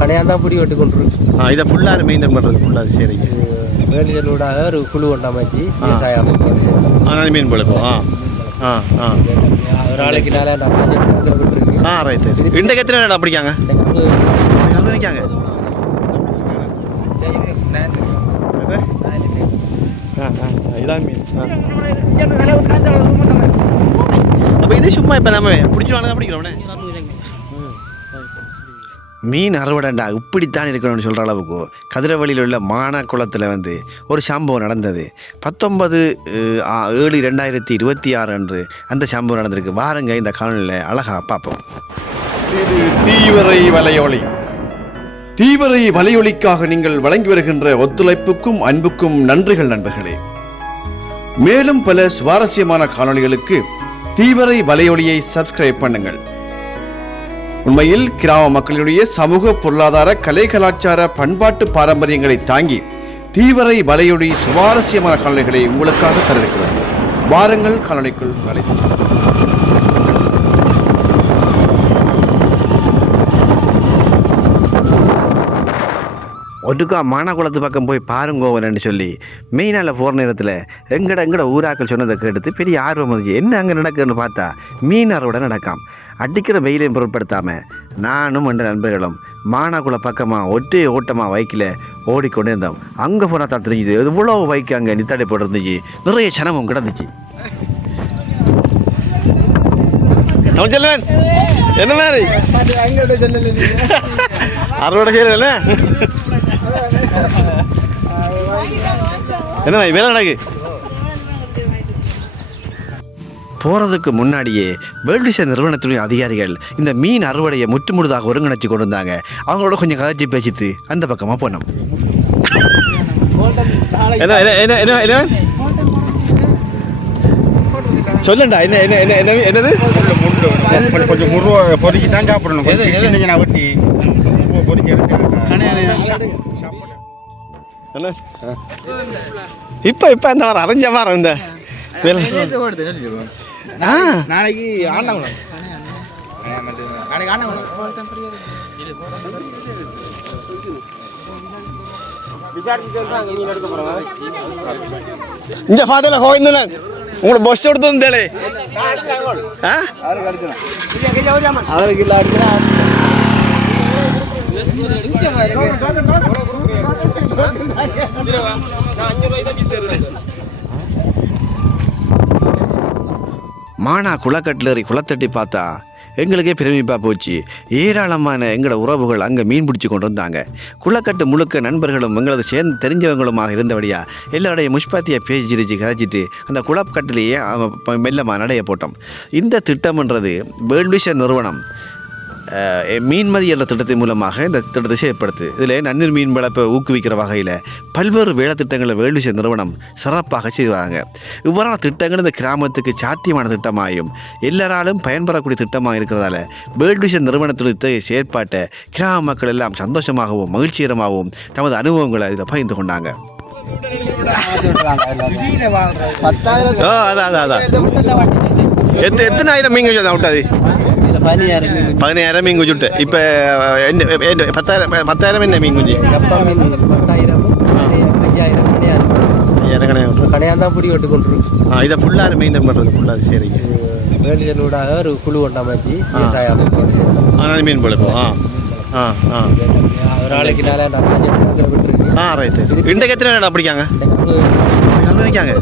கடையாந்தான் பிடி வெட்டு கொண்டு இதை ஃபுல்லாக மெயின்டைன் பண்ணுறது ஃபுல்லாக சரிங்க. வேண்டுதலூடாக ஒரு குழு ஒன்றாமச்சு விவசாய ஆனால் மீன் பழக்கம். ஒரு நாளைக்கு நாளே விட்டுருக்கு. ரைட்டு. இன்றைக்கு எத்தனை நேரம் பிடிக்காங்க? நினைக்காங்க இதான் மீன். அப்போ இது சும்மா இப்போ நம்ம பிடிச்சிவாங்க தான் பிடிக்கிறோம்னே. மீன் அறுவடைண்டா இப்படித்தான் இருக்கணும்னு சொல்கிற அளவுக்கு கதிரவழியில் உள்ள மானாக்குளத்தில் ஒரு சம்பவம் நடந்தது. 19/7/2026 அன்று அந்த சம்பவம் நடந்திருக்கு. வாருங்க இந்த காணொலியில் அழகாக பார்ப்போம். இது தீவிரை வலையொலி. தீவிரை வலையொலிக்காக நீங்கள் வழங்கி வருகின்ற ஒத்துழைப்புக்கும் அன்புக்கும் நன்றிகள் நண்பர்களே. மேலும் பல சுவாரஸ்யமான காணொலிகளுக்கு தீவிரை வலையொலியை சப்ஸ்கிரைப் பண்ணுங்கள். உண்மையில் கிராம மக்களுடைய சமூக பொருளாதார கலை கலாச்சார பண்பாட்டு பாரம்பரியங்களை தாங்கி தீவிரை வலையொலி சுவாரஸ்யமான காணொலிகளை உங்களுக்காக தரவிருக்கிறது. வாருங்கள் காணொலிக்குள் அழைத்து ஒட்டுக்கா மானாக்குளத்து பக்கம் போய் பாருங்கோவலன்னு சொல்லி மெயினால் போகிற நேரத்தில் எங்கட ஊராக்கள் சொன்னதை கேட்டு பெரிய ஆர்வம் வந்துச்சு. என்ன அங்கே நடக்குதுன்னு பார்த்தா மீன் அறுவடை நடக்காம். அடிக்கிற வெயிலையும் பொருட்படுத்தாமல் நானும் என்ற நண்பர்களும் மானாக்குள பக்கமாக ஒற்றை ஓட்டமாக பைக்கில் ஓடிக்கொண்டே இருந்தோம். அங்கே போனால் தான் தெரிஞ்சுது எவ்வளோ பைக்கு அங்கே நித்தாடி போட்டுருந்துச்சு. நிறைய சனமும் கிடந்துச்சு. என்ன மாதிரி அறுவடை செய்யல என்ன வேலை நடக்கு. போகிறதுக்கு முன்னாடியே வேர்ல்டு விஷன் நிறுவனத்துடைய அதிகாரிகள் இந்த மீன் அறுவடையை முற்றுமுழுதாக ஒருங்கிணைச்சு கொண்டு வந்தாங்க. அவங்களோட கொஞ்சம் கதைச்சி பேசிட்டு அந்த பக்கமாக போனோம். சொல்லண்டா என்ன என்ன என்ன என்ன என்னது கொஞ்சம் முருவா பொறுக்கி தான் சாப்பிடணும். வெட்டி பொறுக்கி இப்போ இப்போ இந்த வாரம் அரைஞ்ச வாரம் இந்த நாளைக்கு இந்த ஃபாதர்ல கோவிந்தன் உங்களோட பஸ் எடுத்து வந்தேளே அவருக்கு இல்லை அடிச்சுனா மானா குளக்கட்டிலேறி குளத்தட்டி பார்த்தா எங்களுக்கே பிரமிப்பாக போச்சு. ஏராளமான எங்களோட உறவுகள் அங்கே மீன் பிடிச்சி கொண்டு வந்தாங்க. குளக்கட்டு முழுக்க நண்பர்களும் எங்களது சேர்ந்து தெரிஞ்சவங்களுமாக இருந்தபடியா எல்லாருடைய முஷ்பாத்தியை பேசிச்சு கதைச்சிட்டு அந்த குளக்கட்டிலேயே மெல்லமாக நடைய போட்டோம். இந்த திட்டம்ன்றது வேர்ல்டு விஷன் நிறுவனம் மீன்மதி என்ற திட்டத்தின் மூலமாக இந்த திட்டத்தை செயற்படுத்து. இதில் நன்னீர் மீன் வளர்ப்பை ஊக்குவிக்கிற வகையில் பல்வேறு வேலை திட்டங்களை வேர்ல்டு விஷன் நிறுவனம் சிறப்பாக செய்வாங்க. இவ்வாறான திட்டங்கள் இந்த கிராமத்துக்கு சாத்தியமான திட்டமாயும் எல்லாராலும் பயன்பெறக்கூடிய திட்டமாக இருக்கிறதால வேர்ல்டு விஷன் நிறுவனத்துடைய செயற்பாட்டை கிராம மக்கள் எல்லாம் சந்தோஷமாகவும் மகிழ்ச்சிகரமாகவும் தமது அனுபவங்களை இதில் பகிர்ந்து கொண்டாங்க. எத்தனை ஆயிரம் மீன் விட்டாது 10,000 மீன் குஞ்சு விட்டு இப்போ 10,000 என்ன மீன் குஞ்சு கடையாந்தான் பிடி வெட்டு கொண்டு இதை ஃபுல்லாக மெயின்டைன் பண்ணுறது ஃபுல்லாக சரிங்க. வேண்டுதலூடாக ஒரு குழு ஒன்றாமச்சு விவசாய ஆனால் மீன் பழக்கம். ஒரு நாளைக்கு நாளே விட்டுருக்கு. ரைட்டு. இன்றைக்கு எத்தனை நேரம் பிடிக்காங்க? நினைக்காங்க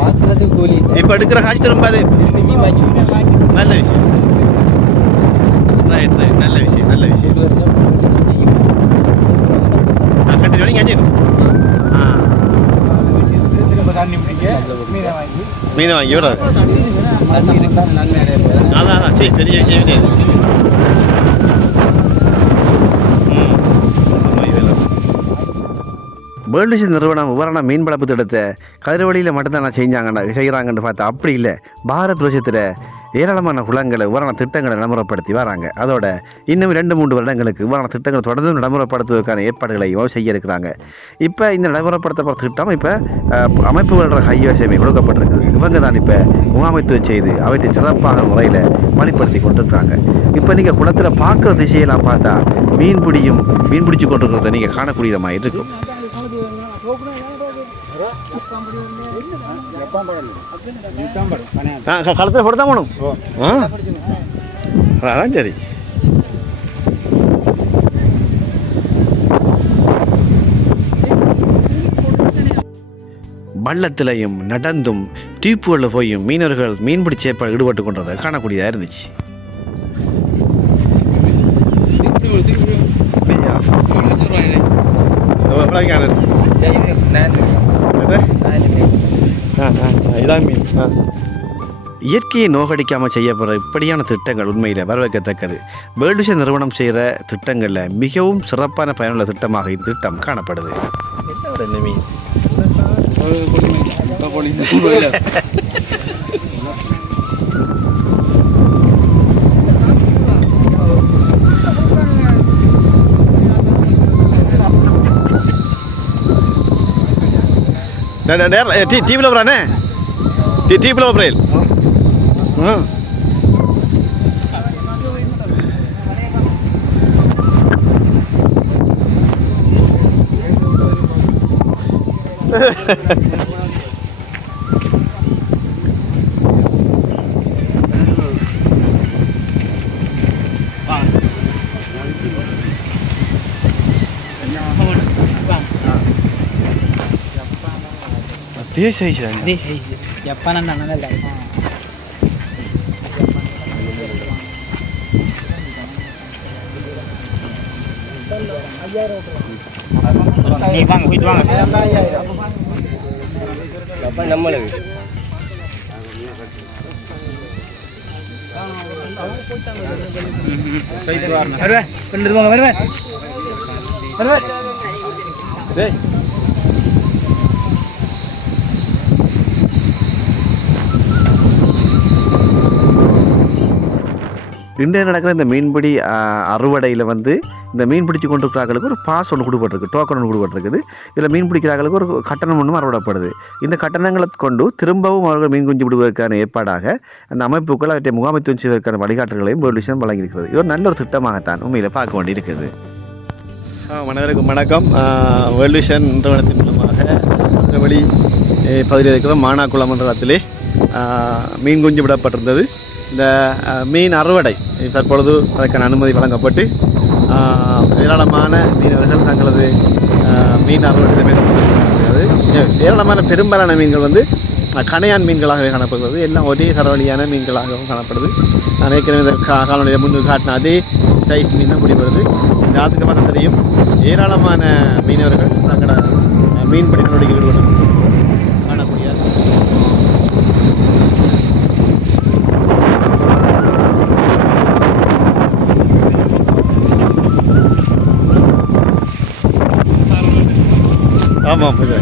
பார்க்கறது கூலி இப்போ எடுக்கிற காட்சி திரும்பாது. நல்ல விஷயம். ரைட் ரைட் நல்ல விஷயம் நல்ல விஷயம். கண்டினியூ நீங்கள் அஞ்சு மீனை வாங்கி விடாது. அதான் சரி பெரிய விஷயம் கிடையாது. வேர்ல்டு விஷன் நிறுவனம் விவரண மீன் வளர்ப்பு திட்டத்தை கதிரவழியில் மட்டும்தான் செய்கிறாங்கன்னு பார்த்தா அப்படி இல்லை. பாரத் வருஷத்தில் ஏராளமான குளங்களை இவ்வாறான திட்டங்களை நடைமுறைப்படுத்தி வராங்க. அதோட இன்னும் 2-3 வருடங்களுக்கு இவ்வாறான திட்டங்கள் தொடர்ந்து நடைமுறைப்படுத்துவதற்கான ஏற்பாடுகளையும் செய்ய இருக்கிறாங்க. இப்போ இந்த நடைமுறைப்படுத்தப்பட்ட திட்டம் இப்போ அமைப்புகளோட கைவசமே கொடுக்கப்பட்டிருக்குது. இவங்க தான் இப்போ முகாமைத்துவம் செய்து அவற்றை சிறப்பாக முறையில் வழிப்படுத்தி கொண்டிருக்காங்க. இப்போ நீங்கள் குளத்தில் பார்க்குற திசையெல்லாம் பார்த்தா மீன் பிடிச்சு கொண்டிருக்கிறத நீங்கள் காணக்கூடியதாக இருக்கும். களத்தில் போட்டு தான் போகணும். அதான் சரி. வள்ளத்திலையும் நடந்தும் தீப்புகளில் போயும் மீனவர்கள் மீன்பிடி சேப்பாடு ஈடுபட்டு கொண்டதை காணக்கூடியதாக இருந்துச்சு. இயற்கையை நோகடிக்காமல் செய்யப்படுற இப்படியான திட்டங்கள் உண்மையில் வரவேற்கத்தக்கது. வேர்ல்டு விஷன் நிறுவனம் செய்கிற திட்டங்களில் மிகவும் சிறப்பான பயனுள்ள திட்டமாக இந்த திட்டம் காணப்படுது. டிவியில் வரானே டிவியில் வரையில் அதே சைஸ் ஜப்பான் நல்ல வாங்க போயிட்டு வாங்க. நம்மளுக்கு இன்றைய நடக்கிற இந்த மீன்பிடி அறுவடையில் வந்து இந்த மீன் பிடிச்சி கொண்டிருக்கிறார்களுக்கு ஒரு பாஸ் ஒன்று கொடுப்பட்டிருக்கு, டோக்கன் ஒன்று கொடுப்பட்டிருக்குது. இதில் மீன் பிடிக்கிறார்களுக்கு ஒரு கட்டணம் ஒன்றும் அறவிடப்படுது. இந்த கட்டணங்களை கொண்டு திரும்பவும் அவர்கள் மீன் குஞ்சு விடுவதற்கான ஏற்பாடாக அந்த அமைப்புகள் அவற்றை முகாமைத்துவம் செய்வதற்கான வழிகாட்டுகளையும் வேர்ல்டு விஷன் வழங்கியிருக்கிறது. இது ஒரு நல்ல ஒரு திட்டமாகத்தான் உண்மையில் பார்க்க வேண்டியிருக்குது. அனைவருக்கும் வணக்கம். வேர்ல்டு விஷன் நிறுவனத்தின் மூலமாக வழி பகுதியில் இருக்கிற மானாக்குளம் மண்டலத்திலே மீன் குஞ்சு விடப்பட்டிருந்தது. இந்த மீன் அறுவடை தற்பொழுது அதற்கான அனுமதி வழங்கப்பட்டு ஏராளமான மீனவர்கள் தங்களது மீன் அறுவடை மேற்கொண்டிருக்கிறது. ஏராளமான பெரும்பாலான மீன்கள் வந்து கணையான் மீன்களாகவே காணப்படுகிறது. எல்லாம் ஒரே சரவழியான மீன்களாகவும் காணப்படுது. நான் ஏற்கனவே காலநிலையை முன்பு காட்டின அதே சைஸ் மீன் தான் பிடிப்படுது. இந்த ஆற்றுக்கு பார்த்தா தெரியும், ஏராளமான மீனவர்கள் தங்களோட மீன்பிடி நடவடிக்கை ஈடுபட்டு காணக்கூடிய ஆமாம் புரியுது.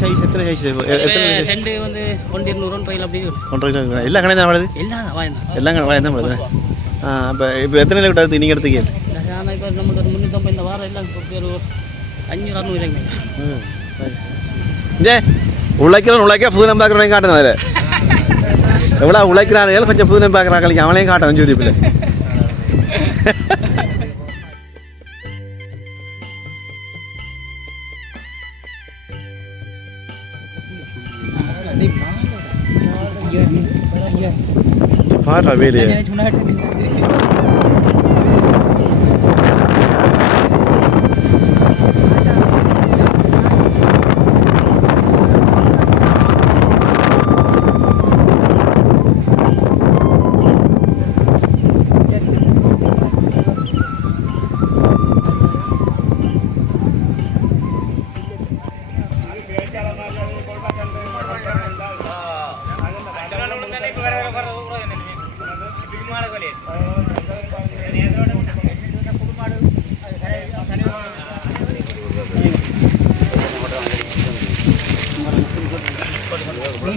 சைஸ் எத்தனை சைஸ் ரெண்டு வந்து 100 அப்படி 1.2 எல்லா கடையும் தான் வருது. எல்லாம் கடையும் வருது. இப்போ எத்தனை கிட்ட எடுத்து நீங்கள் எடுத்துக்க? இப்போ நமக்கு ஒரு 350 இந்த வாரம் எல்லாம் ஒரு 500-600 இதே உழைக்க புது நம்பாக்கிறவனையும் காட்டணும். அதில் எவ்வளோ உழைக்கிறார்கள் கொஞ்சம் புது நம்பாக்கிறாங்க, அவனையும் காட்டணும் யூடியூப்பில். பாரா வேலையை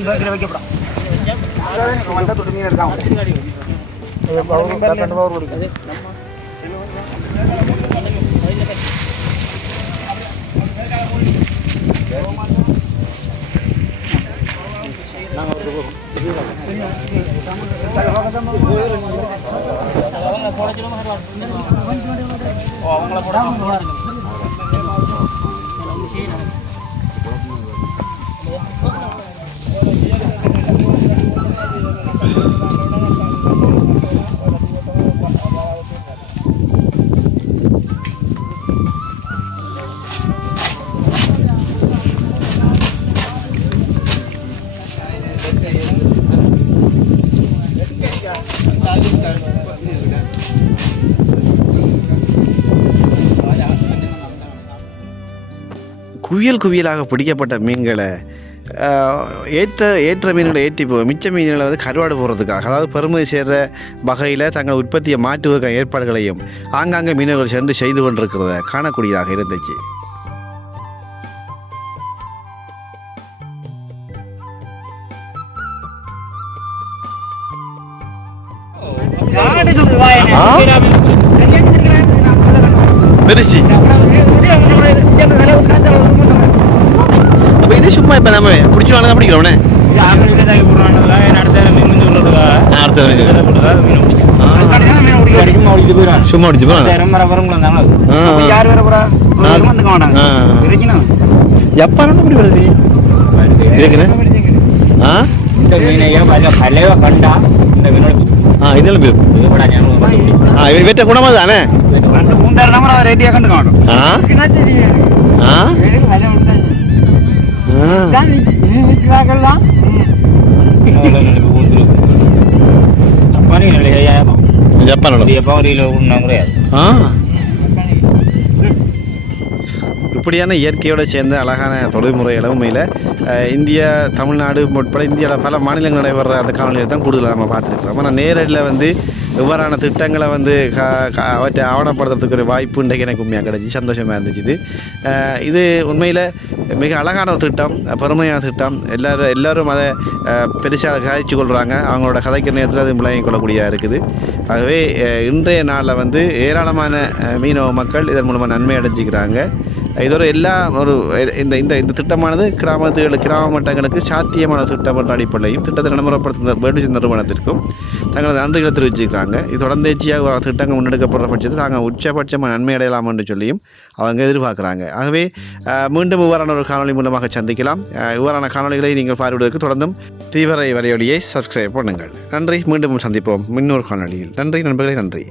வைக்கப்படும் வந்த தொட்டு மீன் இருக்காங்க குவியல் குவியலாக பிடிக்கப்பட்ட மீன்களை ஏற்ற மீன்களை ஏற்றி மிச்ச மீன்களை வந்து கருவாடு போடுறதுக்காக, அதாவது பெருமதி சேர்கிற வகையில் தங்கள் உற்பத்தியை மாற்றுவதற்கான ஏற்பாடுகளையும் ஆங்காங்கே மீனவர்கள் சென்று செய்து கொண்டிருக்கிறத காணக்கூடியதாக இருந்துச்சு. பெருசி அப்போ இது சும்மா இப்போ நம்ம பிடிச்சி வாங்க தான் பிடிக்கிறோம்னே. சும்மா அடிச்சு எப்போ இப்படி வருது இதுக்குன்னு இதெல்லாம் வெட்ட குணமா தானே இப்படியான இயற்கையோடு சேர்ந்த அழகான தொழில்முறை உண்மையில் இந்தியா, தமிழ்நாடு உட்பட இந்தியாவில் பல மாநிலங்கள் நடைபெற அந்த காலநிலையை தான் கூடுதலாக நம்ம பார்த்துருக்கோம். ஆனால் நேரடியில் வந்து இவ்வாறான திட்டங்களை வந்து அவற்றை ஆவணப்படுத்துறதுக்கு ஒரு வாய்ப்பு இன்றைக்கு எனக்கு உண்மையாக கிடச்சி சந்தோஷமாக இருந்துச்சு. இது உண்மையில் மிக அழகான ஒரு திட்டம், பெருமையான திட்டம். எல்லோரும் அதை பெருசாக கதைச்சு கொள்கிறாங்க. அவங்களோட கதைக்கிற நேரத்தில் அது விளங்கிக் கொள்ளக்கூடியதாக இருக்குது. ஆகவே இன்றைய நாளில் வந்து ஏராளமான மீனவ மக்கள் இதன் மூலமாக நன்மை அடைஞ்சிக்கிறாங்க. இதோட இந்த இந்த திட்டமானது கிராம மட்டங்களுக்கு சாத்தியமான திட்டம் என்ற அடிப்படையும் திட்டத்தை நடைமுறைப்படுத்த வேண்டும் நிறுவனத்திற்கும் தங்களது நன்றிகளை தெரிவிச்சிருக்கிறாங்க. இது தொடர்ந்தேச்சியாக ஒரு திட்டங்கள் முன்னெடுக்கப்படுற பட்சத்தில் நாங்கள் உச்சபட்சமாக நன்மை அடையலாம் என்று சொல்லியும் அவங்க எதிர்பார்க்குறாங்க. ஆகவே மீண்டும் இவ்வாறான ஒரு காணொலி மூலமாக சந்திக்கலாம். இவ்வாறான காணொலிகளை நீங்கள் பார்வையிடுவதற்கு தொடர்ந்தும் தீவிர வலையொலியை சப்ஸ்கிரைப் பண்ணுங்கள். நன்றி. மீண்டும் சந்திப்போம் இன்னொரு காணொலியில். நன்றி நண்பர்களே, நன்றி.